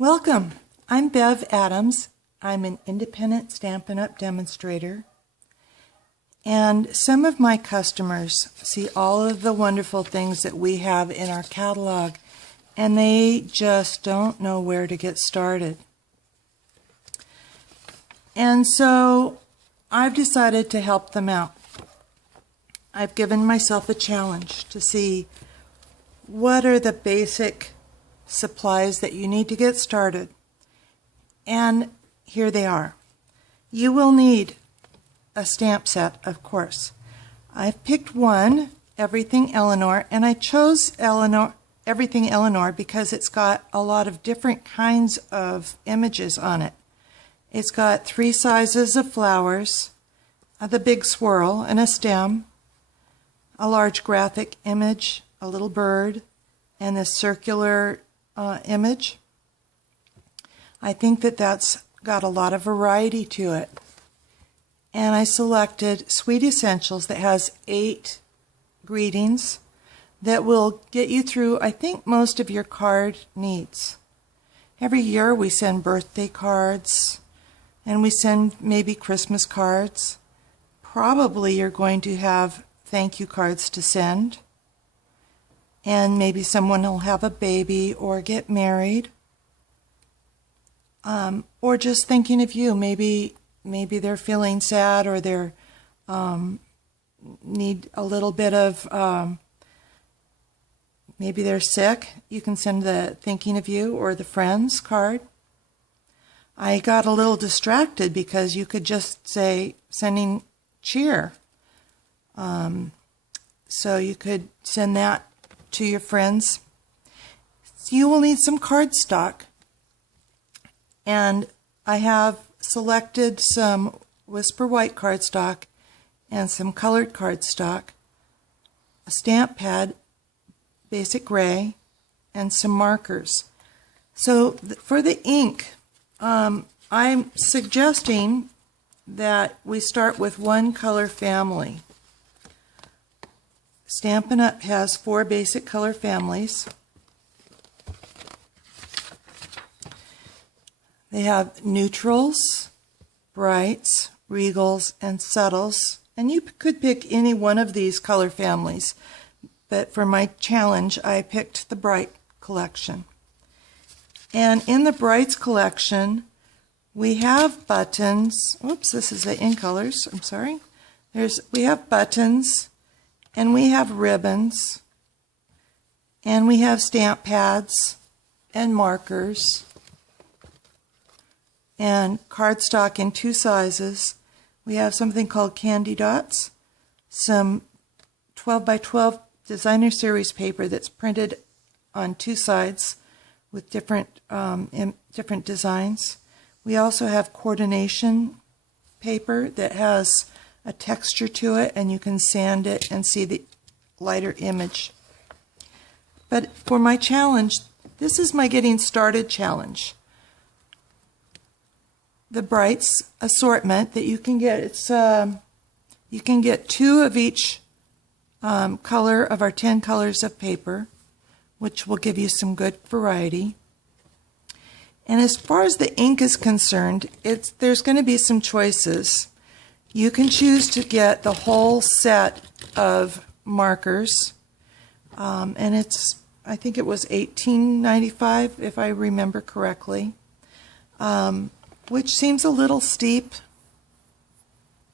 Welcome. I'm Bev Adams. I'm an independent Stampin' Up! Demonstrator. And some of my customers see all of the wonderful things that we have in our catalog, and they just don't know where to get started. And so I've decided to help them out. I've given myself a challenge to see what are the basic supplies that you need to get started. And here they are. You will need a stamp set, of course. I've picked one, Everything Eleanor, and I chose Everything Eleanor because it's got a lot of different kinds of images on it. It's got 3 sizes of flowers, the big swirl and a stem, a large graphic image, a little bird, and a circular image. I think that that's got a lot of variety to it. And I selected Sweet Essentials that has 8 greetings that will get you through, I think, most of your card needs. Every year we send birthday cards and we send maybe Christmas cards. Probably you're going to have thank you cards to send. And maybe someone will have a baby or get married. Or just thinking of you. Maybe they're feeling sad, or they're need a little bit of, maybe they're sick. You can send the thinking of you or the friends card. I got a little distracted because you could just say sending cheer. So you could send that to your friends. So you will need some cardstock. And I have selected some Whisper White cardstock and some colored cardstock, a stamp pad, basic gray, and some markers. So for the ink, I'm suggesting that we start with one color family. Stampin' Up! Has 4 basic color families. They have neutrals, brights, regals, and subtles. And you could pick any one of these color families. But for my challenge, I picked the bright collection. And in the brights collection, we have buttons. Oops, this is the in colors. I'm sorry. We have buttons, and we have ribbons, and we have stamp pads and markers, and cardstock in 2 sizes. We have something called candy dots, some 12 by 12 designer series paper that's printed on 2 sides with different designs. We also have coordination paper that has a texture to it, and you can sand it and see the lighter image. But for my challenge, this is my getting started challenge. The brights assortment that you can get, you can get 2 of each color of our 10 colors of paper, which will give you some good variety. And as far as the ink is concerned, there's going to be some choices. You can choose to get the whole set of markers, and I think it was $18.95 if I remember correctly, which seems a little steep.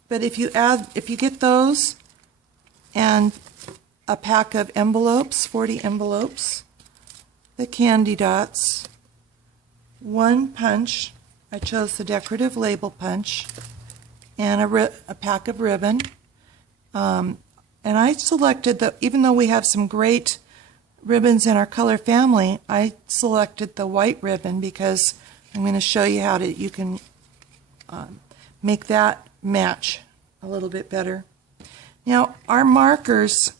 But if you get those and a pack of envelopes, 40 envelopes, the candy dots, 1 punch, I chose the Decorative Label Punch, and a pack of ribbon. And I selected even though we have some great ribbons in our color family, I selected the white ribbon because I'm going to show you how you can make that match a little bit better. Now, our markers,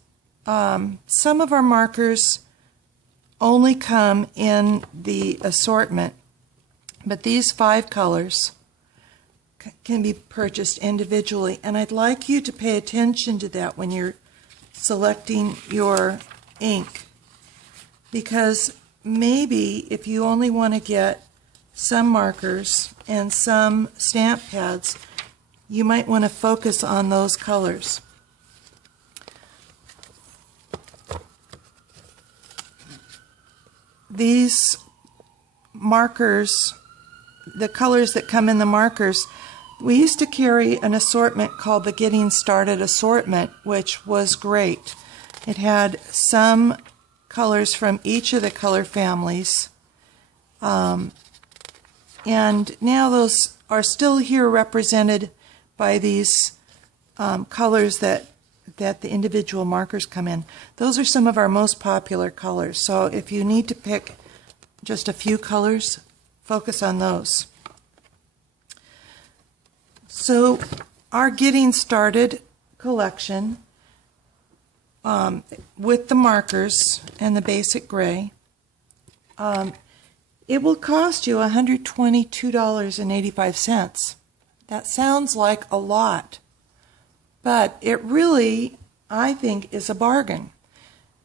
some of our markers only come in the assortment, but these 5 colors can be purchased individually, and I'd like you to pay attention to that when you're selecting your ink, because maybe if you only want to get some markers, and some stamp pads, you might want to focus on those colors. These markers, the colors that come in the markers, we used to carry an assortment called the Getting Started assortment, which was great. It had some colors from each of the color families, and now those are still here represented by these colors that the individual markers come in. Those are some of our most popular colors, so if you need to pick just a few colors, focus on those. So our Getting Started collection with the markers and the basic gray, it will cost you $122.85. That sounds like a lot, but it really, I think, is a bargain,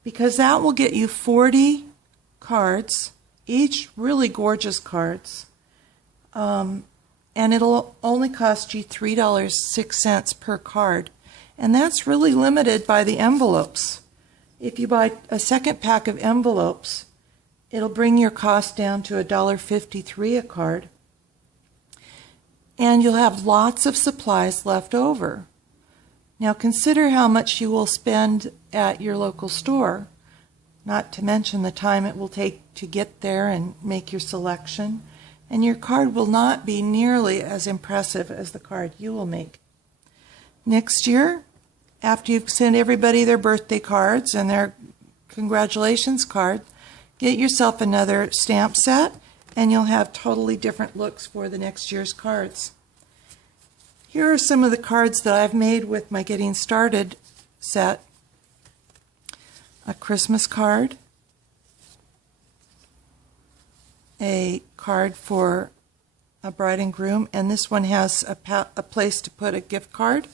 because that will get you 40 cards, each really gorgeous cards, and it'll only cost you $3.06 per card, and that's really limited by the envelopes. If you buy a second pack of envelopes, it'll bring your cost down to $1.53 a card, and you'll have lots of supplies left over. Now consider how much you will spend at your local store, not to mention the time it will take to get there and make your selection, and your card will not be nearly as impressive as the card you will make. Next year, after you've sent everybody their birthday cards and their congratulations card, get yourself another stamp set, and you'll have totally different looks for the next year's cards. Here are some of the cards that I've made with my Getting Started set. A Christmas card, a card for a bride and groom, and this one has a place to put a gift card,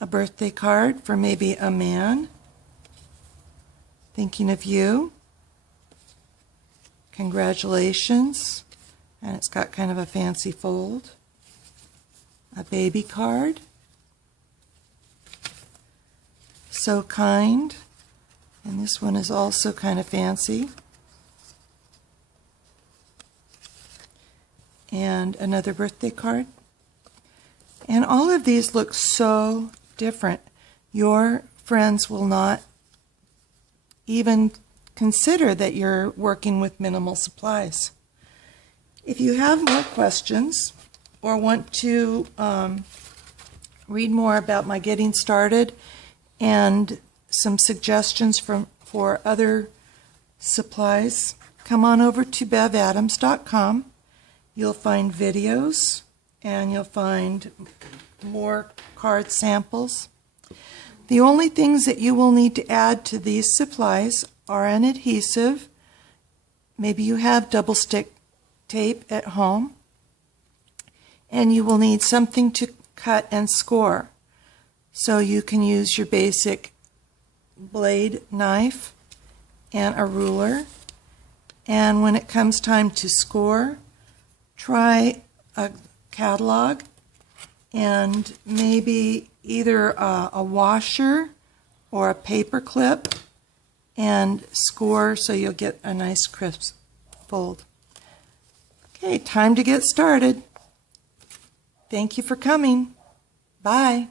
a birthday card for maybe a man thinking of you, congratulations, and it's got kind of a fancy fold, a baby card, so kind, and this one is also kind of fancy, and another birthday card. And all of these look so different. Your friends will not even consider that you're working with minimal supplies. If you have more questions or want to read more about my Getting Started and some suggestions for other supplies, come on over to bevadams.com. You'll find videos and you'll find more card samples. The only things that you will need to add to these supplies are an adhesive. Maybe you have double stick tape at home, and you will need something to cut and score. So you can use your basic blade knife and a ruler, and when it comes time to score, try a catalog and maybe either a washer or a paper clip and score so you'll get a nice crisp fold. Okay, time to get started. Thank you for coming. Bye.